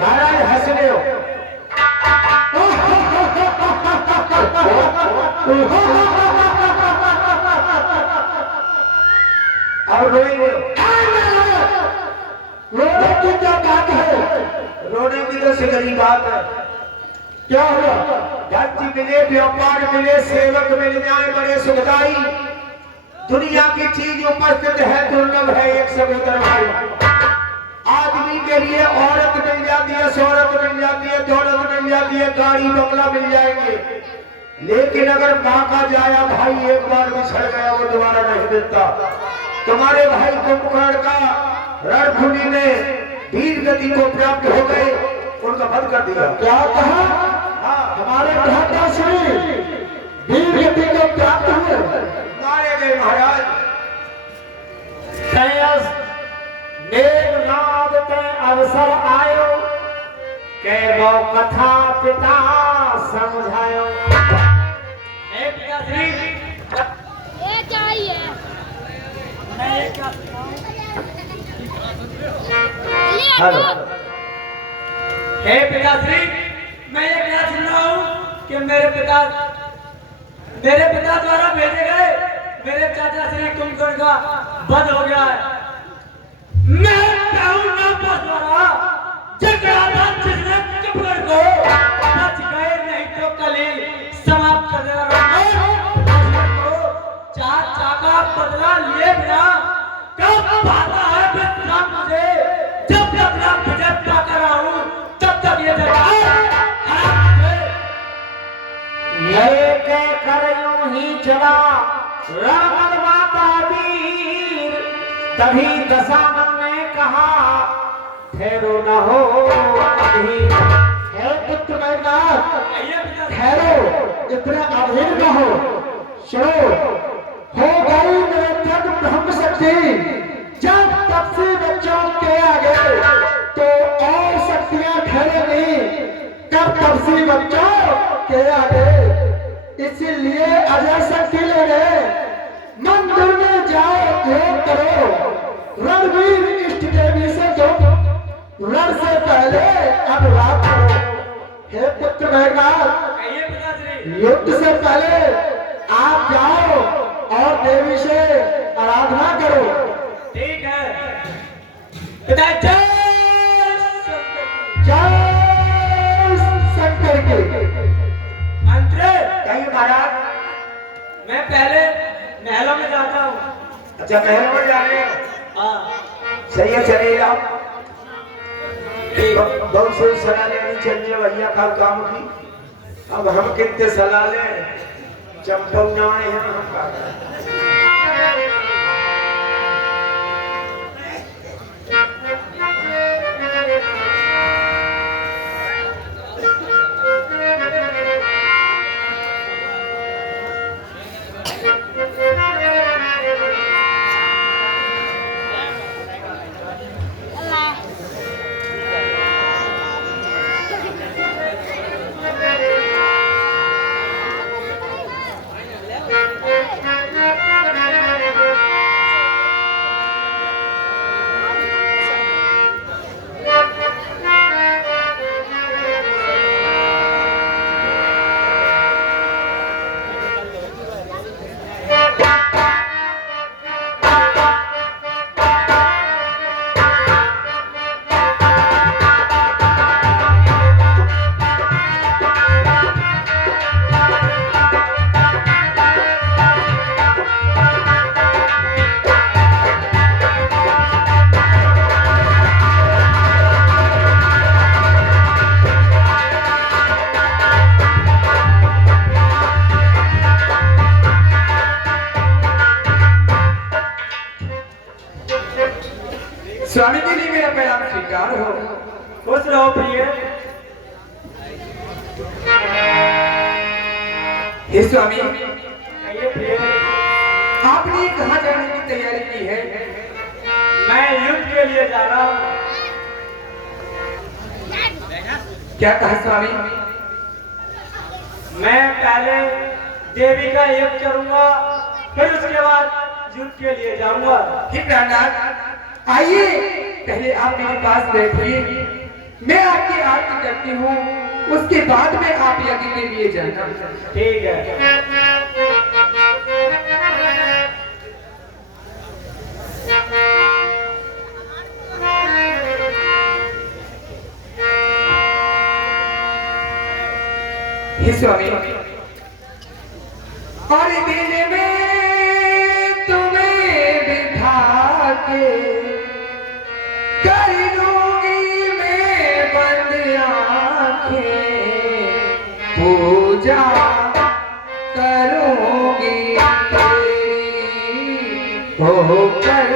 महाराज हंस रहे हो। अब रोएंगे। रोने की क्या बात है? रोने की तो सिगरी बात है। क्या हुआ? धरती मिले, व्यापार मिले, सेवक मिल जाए बड़े सुखदाई। दुनिया की चीज उपस्थित है, दुर्लभ है एक समुद्र भाई। आदमी के लिए औरत मिल जाती है, शोहरत मिल जाती है, दौलत मिल जाती है, गाड़ी बंगला मिल जाएंगे, लेकिन अगर माँ का जाया भाई एक बार बिछड़ गया वो दोबारा नहीं मिलता। तुम्हारे भाई कुंभकर्ण का रणभूमि में वीर गति को प्राप्त हो गए, उनका वध कर दिया। क्या कहा? हाँ, हमारे भ्राता श्री वीर गति को प्राप्त हुए, मारे गए महाराज। मेघनाद के अवसर आयो, के वो कथा पिता समझायो। हेलो, हे पिताश्री, मैं ये क्या सुन रहा हूँ कि मेरे पिता द्वारा भेजे गए मेरे चाचा श्री कुंभकर्ण का वध हो गया है। मैं कहूँगा बस द्वारा झगड़ा था जिसने कुंभकर्ण को बच गए, नहीं तो कल ही समाप्त कर देगा। चाचा का बदला लिए बिना कब भागा है विश्राम मुझे, जब तक ना विजय पाकर आऊं तब तक ये लेके कर यूं ही चला रावण माता वीर, तभी दशानन ने कहा ठहरो न हो अभी। हे पुत्र मेघनाद, ठहरो, इतना अधीर न हो। सुनो, हो गई मेरे तक ब्रह्म शक्ति, जब तपसी बच्चों के आगे तो और शक्तियां ठहरेंगी कब तपसी बच्चों के आगे। इसीलिए अजय शक्ति लेने मंदिर में जाओ, योग करो, रणवीर इष्ट देवी से जो रण से पहले अनुराग करो। हे पुत्र मेघनाद, युद्ध से पहले आप जाओ और देवी से आराधना करो। ठीक है पिताजी, जय शंकर की। मंत्री कहीं महाराज, मैं पहले महलों में जाता हूँ। अच्छा महल में जा रहे हो? हाँ सही है, चलेगा। बहुत से सलाह लेनी चाहिए भैया का काम की। अब हम कितने सलाह लें, चंपक नवाए हैं हम। स्वामी जी ने मेरा पैगाम स्वीकार हो। खुश रहो प्रिय। हे स्वामी, प्रिय, आपने कहाँ जाने की तैयारी की है? मैं युद्ध के लिए जा रहा हूँ। क्या कहा स्वामी? मैं पहले देवी का यज्ञ करूंगा, फिर उसके बाद युद्ध के लिए जाऊंगा। हे प्राणनाथ, आइए, पहले आप मेरे पास बैठिए। मैं आपकी आरती करती हूँ, उसके बाद में आप यज्ञ के लिए जाना। ठीक है। हे स्वामी, और दिल में तुम्हें बिठा के कर लूंगी मैं बंद आंखें, पूजा करूंगी तेरी होकर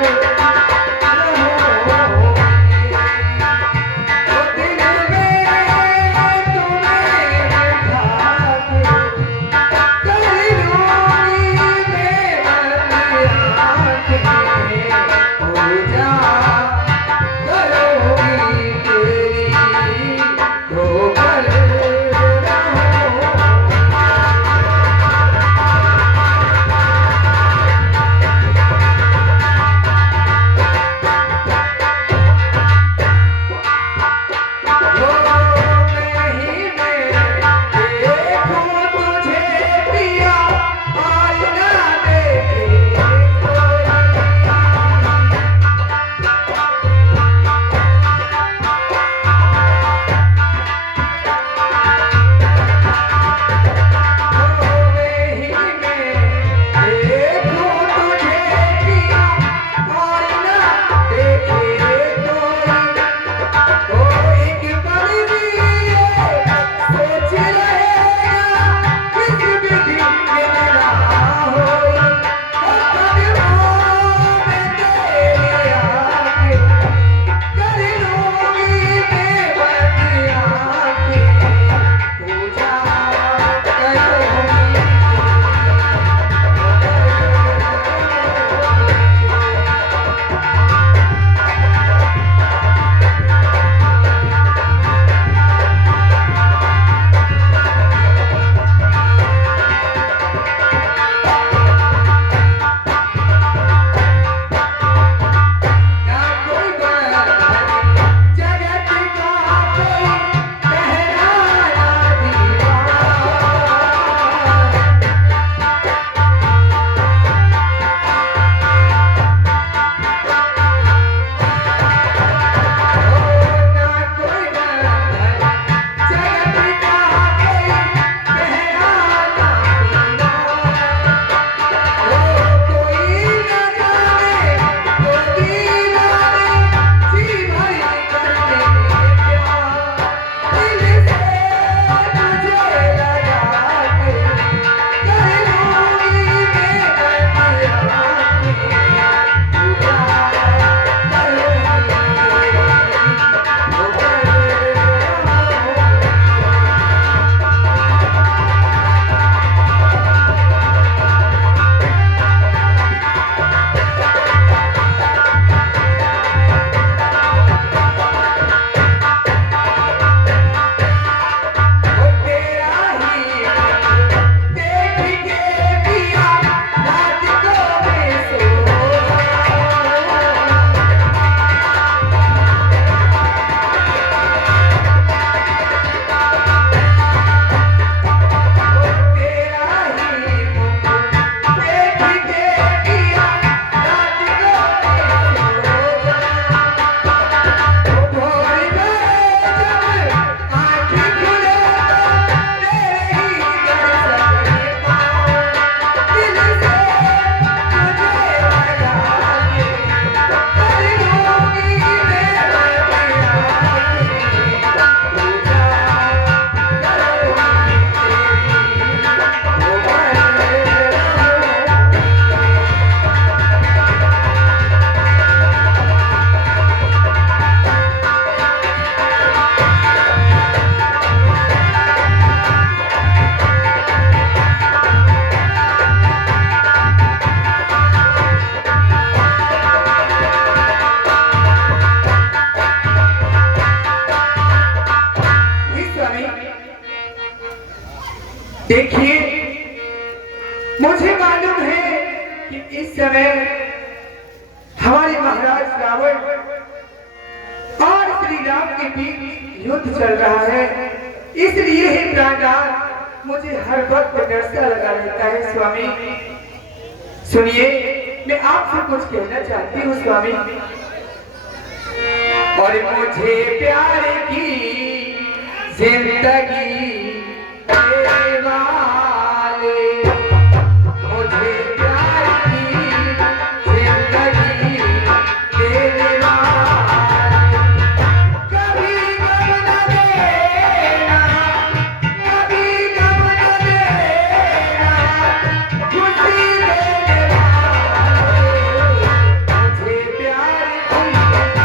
देखिए, मुझे मालूम है कि इस समय हमारे महाराज रावण और श्री राम के बीच युद्ध चल रहा है, इसलिए ही प्राणनाथ मुझे हर वक्त डरसा लगा रहता है स्वामी। सुनिए, मैं आपसे कुछ कहना चाहती हूँ स्वामी। और मुझे प्यार की जिंदगी देने वाले, मुझे प्यार की जिंदगी देने वाले, कभी गम न देना, कभी गम न देना, खुशी देने वाले, मुझे प्यार की जिंदगी।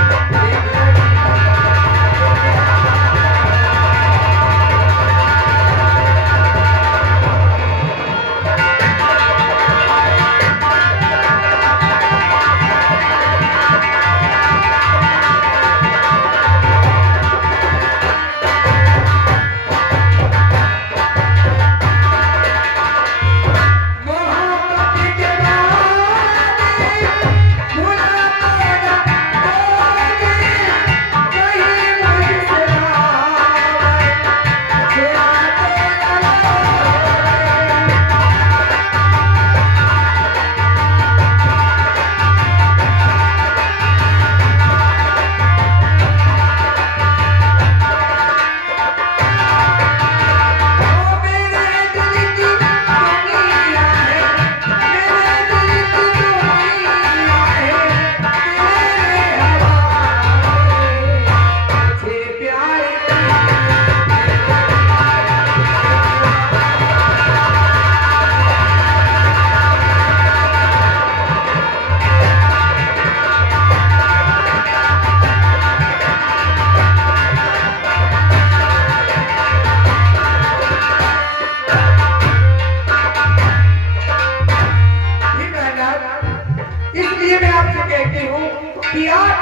इसलिए मैं आपसे कहती हूँ कि आप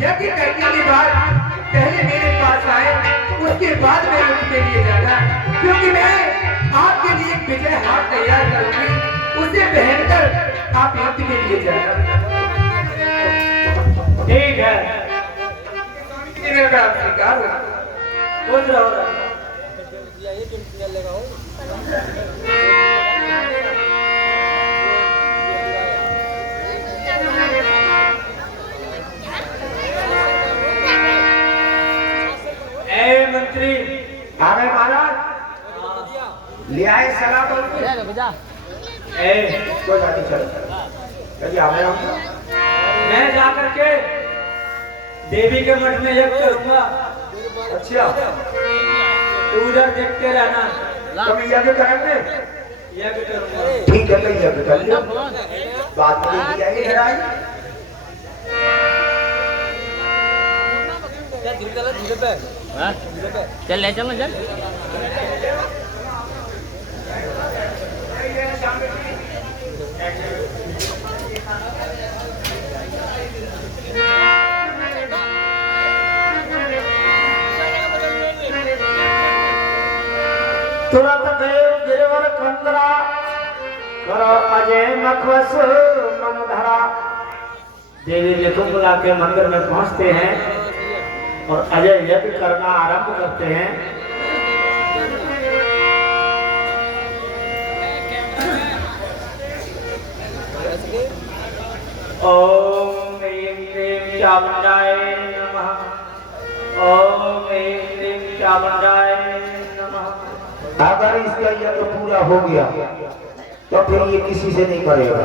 यज्ञ करने के बाद पहले मेरे पास आए, उसके बाद मैं युद्ध के लिए जाना, क्योंकि मैं आपके लिए एक विजय हाथ तैयार करूंगी, उसे पहनकर आप युद्ध के लिए जाना। ठीक है, मेरा आप स्वीकार होगा। बोल रहा होगा मंत्री आ गए महाराज, ले आए सलाह बोल के। कोई बात नहीं, चल चलिए आ गए हम। मैं जाकर के देवी के मठ में यज्ञ करूंगा, अच्छा, तू उधर देखते रहना। कभी यज्ञ करेंगे? यज्ञ करूंगा। ठीक है, कहीं यज्ञ कर लियो, बात नहीं की जाएगी लड़ाई। चल ले चल चल। तुरंत देव गिरवर कंदरा करो अजय मखवस मन धरा। देवी लेखुला के मंदिर में पहुंचते हैं और अजय यज्ञ करना आरंभ करते हैं। ओम ह्रीं क्लीं चामुंडाय नमः। ओम ह्रीं क्लीं चामुंडाय नमः। अगर इसका यज्ञ पूरा हो गया तो फिर ये किसी से नहीं करेगा।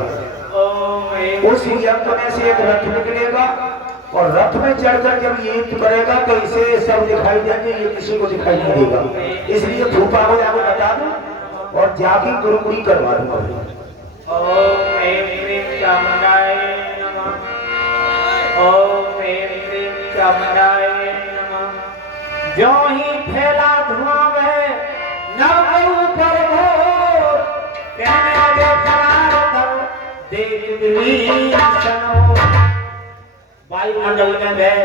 उस यज्ञ में से एक रथ निकलेगा और रथ में चढ़कर जब ये युद्ध करेगा तो इसे सब दिखाई देंगे, ये किसी को दिखाई नहीं देगा। इसलिए फूफा को जाकर बता दो और जाके गुरुमुखी करवा दूंगा। ओम ह्रीं क्लीं चामुंडाय नमः। ओम ह्रीं क्लीं चामुंडाय नमः। जो ही फैला धुआं में नव ऊपर भोर, कहने लगे फरार कर देख विभीषण। वायुमंडल में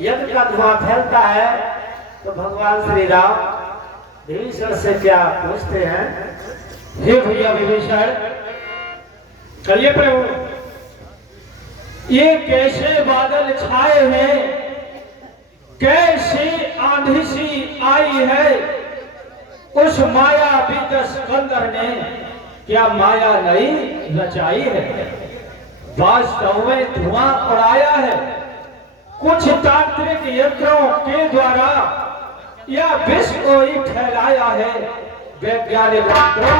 यज्ञ का धुआं फैलता है तो भगवान श्री राम विभीषण से क्या पूछते हैं? हे भैया विभीषण, करिए प्रभु, ये कैसे बादल छाए हैं, कैसे उस माया भी सिकंदर ने क्या माया नहीं रचाई है। वास्तव में धुआं उड़ाया है कुछ तांत्रिक यंत्रों के द्वारा, या विष को ही फैलाया है वैज्ञानिक यंत्रों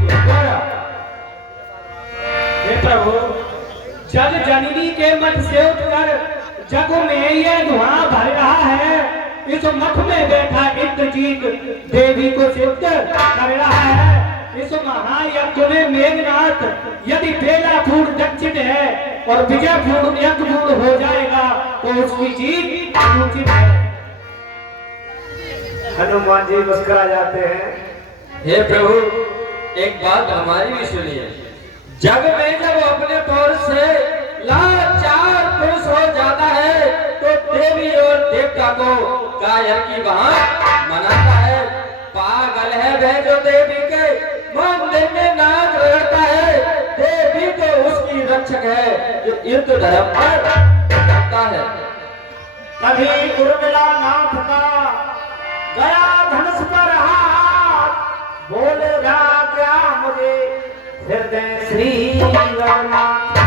के द्वारा। हे प्रभु, जग जननी के मठ से उठकर जग में ये धुआं भर रहा है। इस मठ में बैठा इंद्रजीत देवी को सिद्ध कर रहा है। इस महायज्ञ में मेघनाथ यदि बेलापुर दक्षिण है और विजयपुर यज्ञपुर हो जाएगा तो उसकी जीत अनुचित है। हनुमान जी मुस्कुरा जाते हैं। हे प्रभु, एक बात हमारी भी सुनिए। जग में जब अपने पौर से लाचार पुरुष हो जाता है तो देवी और देवता को कायर की वहां मनाता है। पागल है वह जो देवी के मंदिर में नाच रगड़ता है। देवी तो उसकी रक्षक है जो युद्ध धर्म पर करता है। कभी उर्मिला नाथ का गया धनुष पर हाथ, बोलेगा क्या मुझे हृदय श्री रघुनाथ।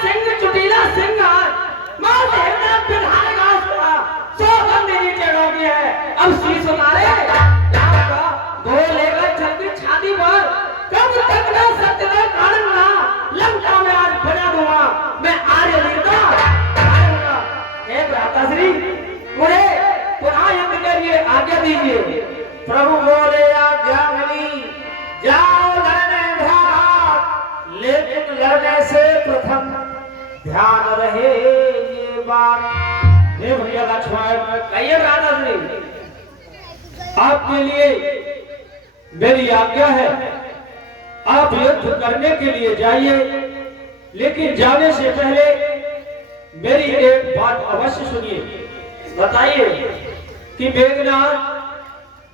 सिंह चुटीला सिंह मार देवना बिठाएगा उसका, सौ बंदे नीचे रोगी है। अब शीश मारे बोलेगा जल्दी छाती पर, कब तक ना सत्य काटना। लंका में आज बना दूंगा मैं आर्य वीरता। हे भ्राताश्री, मुझे पुनः युद्ध के लिए आज्ञा दीजिए। प्रभु बोले आज्ञा मिली, जाओ लड़ने भाग, लेकिन लड़ने से प्रथम ध्यान रहे ये बात। हे भैया लक्ष्मण, कहिए भ्राताश्री। आपके लिए मेरी आज्ञा है, आप युद्ध करने के लिए जाइए, लेकिन जाने से पहले मेरी एक बात अवश्य सुनिए। बताइए कि मेघनाथ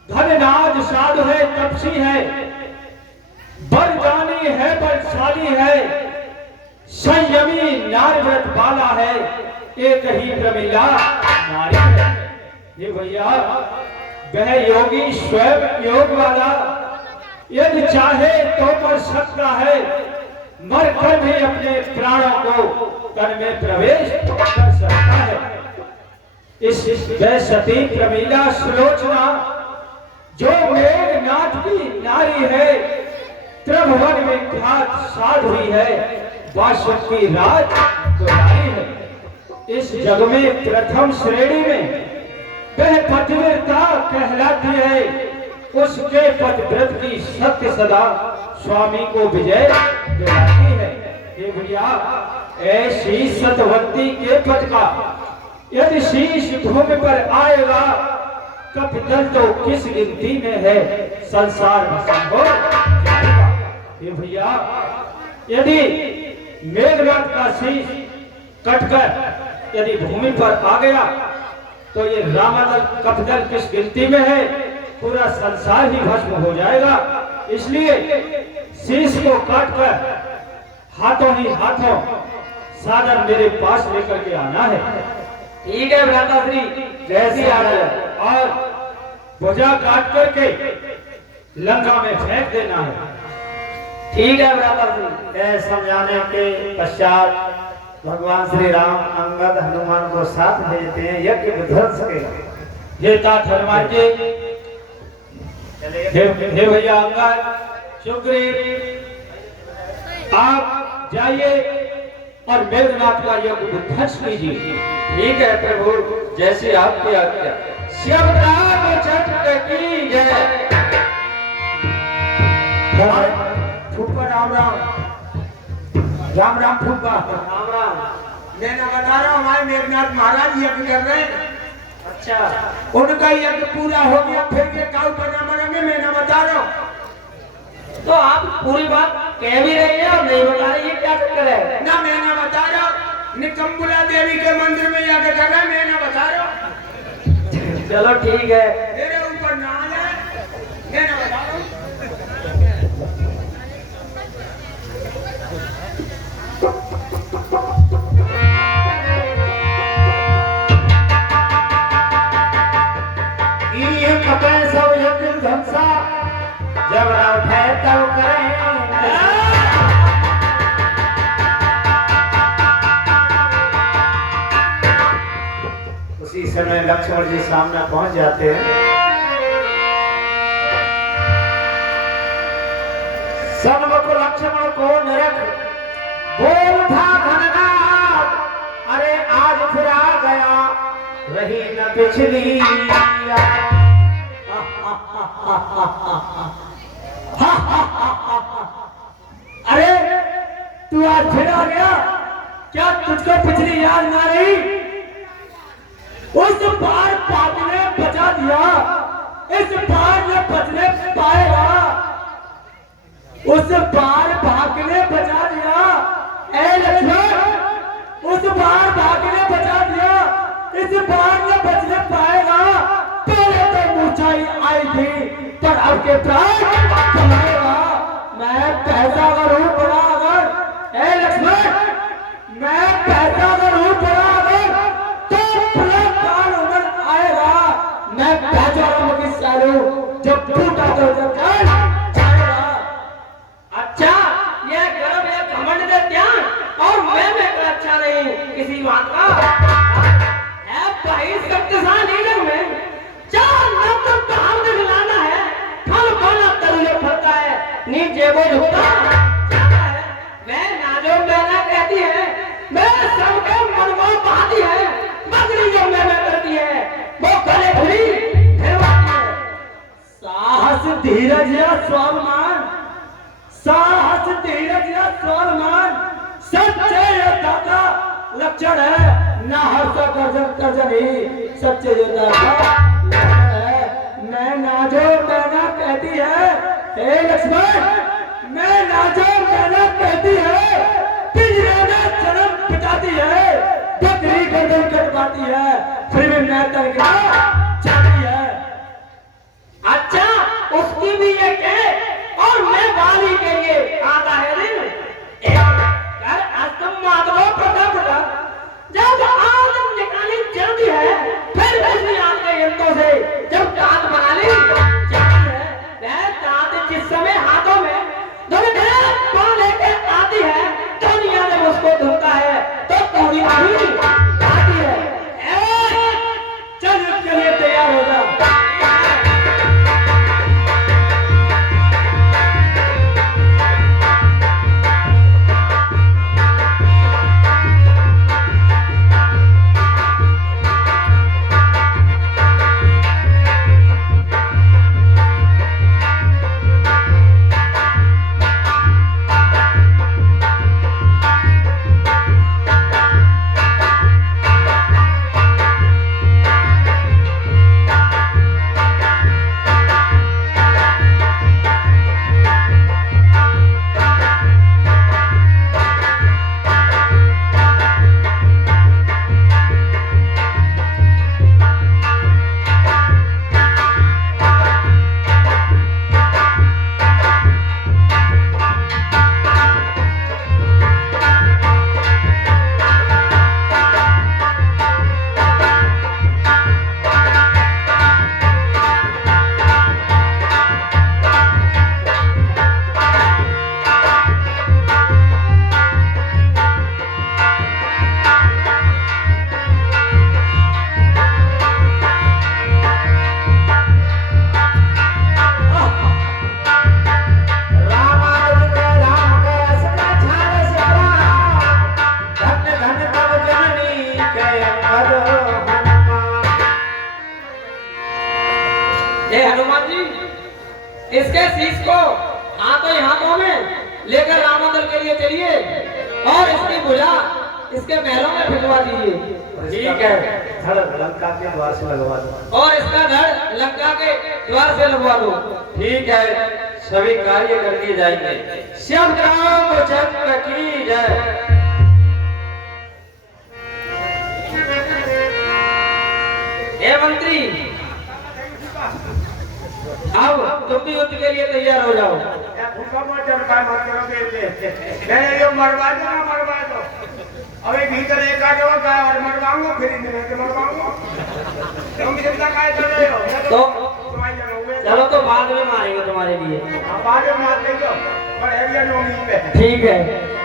धननाद साधु है, तपसी है, बरदानी है, बलशाली है, संयमी नारव्रत वाला है, एक ही प्रमिला नारी है। ये भैया, वह योगी स्वयं योग वाला यदि चाहे तो कर सकता है, मर कर भी अपने प्राणों को तन में प्रवेश कर सकता है। इस वह सती प्रमीला सुलोचना जो मेघनाथ की नारी है, त्रिभुवन विख्यात साध्वी है, वासव की राज कुमारी है। इस जग में प्रथम श्रेणी में वह पतिव्रता कहलाती है। उसके पतिव्रत की सत्य सदा स्वामी को विजय दिलाती है। ये भैया, ऐसी सतवंती के पद का यदि शीश भूमि पर आएगा, कपितल तो किस गिनती में है, संसार में संभव जाएगा। ये भैया, यदि मेघनाथ का शीश कटकर यदि भूमि पर आ गया तो ये रामादल कपितल किस गिनती में है, पूरा संसार ही भस्म हो जाएगा। इसलिए शीश को काटकर हाथों ही हाथों साधन मेरे पास लेकर के आना है। ठीक है भ्राताश्री, जैसी आ जाए, और भुजा काट करके लंका में फेंक देना है। ठीक है भ्राताश्री। यह समझाने के पश्चात भगवान श्री राम अंगद हनुमान को साथ भेजते हैं यज्ञ विध्वंस के। ये तात हनुमान जी, हे भैया अंगद, सुग्रीव, आप जाइए और मेघनाथ का यज्ञ विध्वंस कीजिए। ठीक है प्रभु, जैसी आपकी आज्ञा। शिवराम चंद्र की जय। फूफा राम राम। राम राम फूफा। राम राम। मैं ना बता रहा हूँ, हमारे मेघनाथ महाराज यज्ञ कर रहे हैं। अच्छा, उनका यज्ञ पूरा हो गया, फिर ये काउ पना मरेंगे, मैं ना बता रहा हूँ। तो आप पूरी बात कह भी रही है और नहीं बता रही है, क्या चक्कर है? ना मैं ना बता रहा हूँ, निकम्बुला देवी के मंदिर में यज्ञ कर रहे हैं, मैं ना बता रहा हूँ। चलो ठीक है। मेरे ऊपर नाज है, मैं ना बता रहा हूँ। सब जब न उठे तब करें। उसी समय लक्ष्मण जी सामने पहुंच जाते हैं। सन्मुख लक्ष्मण को निरख बोल था घनघाट, अरे आज फिर आ गया रही न पिछली। अरे तू आज फिर आ गया, क्या तुझको पिछली याद ना रही? उस बार पाप ने बचा दिया, इस बार न बचने पाएगा। उस बार भाग ने बचा दिया, ए लक्ष्मण, उस बार भाग ने बचा दिया, इस बार न बचने पाएगा। पहले तो ऊंचाई आई थी, पर अब के प्राण चलेगा। मैं पैसा करूं बड़ा अगर, ए लक्ष्मण, मैं पैसा करूं बड़ा अगर, तो पूरा काल उमर आएगा। मैं पैसा करूं कि सालू जब टूटा तो जब जाएगा। अच्छा, ये गर्व है घमंड दे त्याग, और मैं अच्छा नहीं किसी बात का है भाई। शक्तिशाली जग में चार नंबर काम दिखलाना है, फल फल तरुले फलता है, नीचे वो झुकता है। मैं नाजो मैना कहती है, मैं सबके मन को बहाती है, मगरी जो मैंने करती है वो गले धुरी फिरवाती है। साहस धीरज या स्वाभिमान, साहस धीरज या स्वाभिमान सच्चे योद्धा का लक्षण है। ना हर्ष कर्जन ही सच्चे योद्धा का लक्षण है। मैं नाजो मैना कहती है, हे लक्ष्मण, मैं नाजो मैना कहती है, पिंजरे में जन्म बिताती है, बकरी गर्दन कटवाती है, फिर भी मैं तनखा चाहती है। अच्छा, उसकी भी ये कहे और मैं वाली के लिए आता है दिन। कर अस्तम माधव पता पता, जब आदम निकाली जल्दी है, फिर किसी आपके यंत्रों से जब दांत बना ली जाती है, वह दांत जिस समय हाथों में धुलने पान लेके आती है, दुनिया जब उसको धुलता है तो पूरी पूरी आती है। चल के लिए तैयार हो जा। हनुमान जी, इसके शीश को हाथों ही हाथों में लेकर रामादल के लिए चलिए और इसकी भुजा इसके महलों में भिजवा दीजिए। ठीक है, धड़ लंका के द्वार से लगवा दो। और इसका धड़ लंका के द्वार से लगवा दो। ठीक है, सभी कार्य कर दिए जाएंगे। श्याम रामचंद्र की जय। हे मंत्री, अब तुम भी युद्ध के लिए तैयार हो जाओ। मरवा दो अभी भीतर एक आटा और मरवाऊंगा, फिर मरवाऊंगा। तुम चिंता काय कर रहे हो? तो चलो, तो बाद में मारेंगे तुम्हारे लिए। जाइए। हमारे माते को बड़े नौमी पे ठीक है।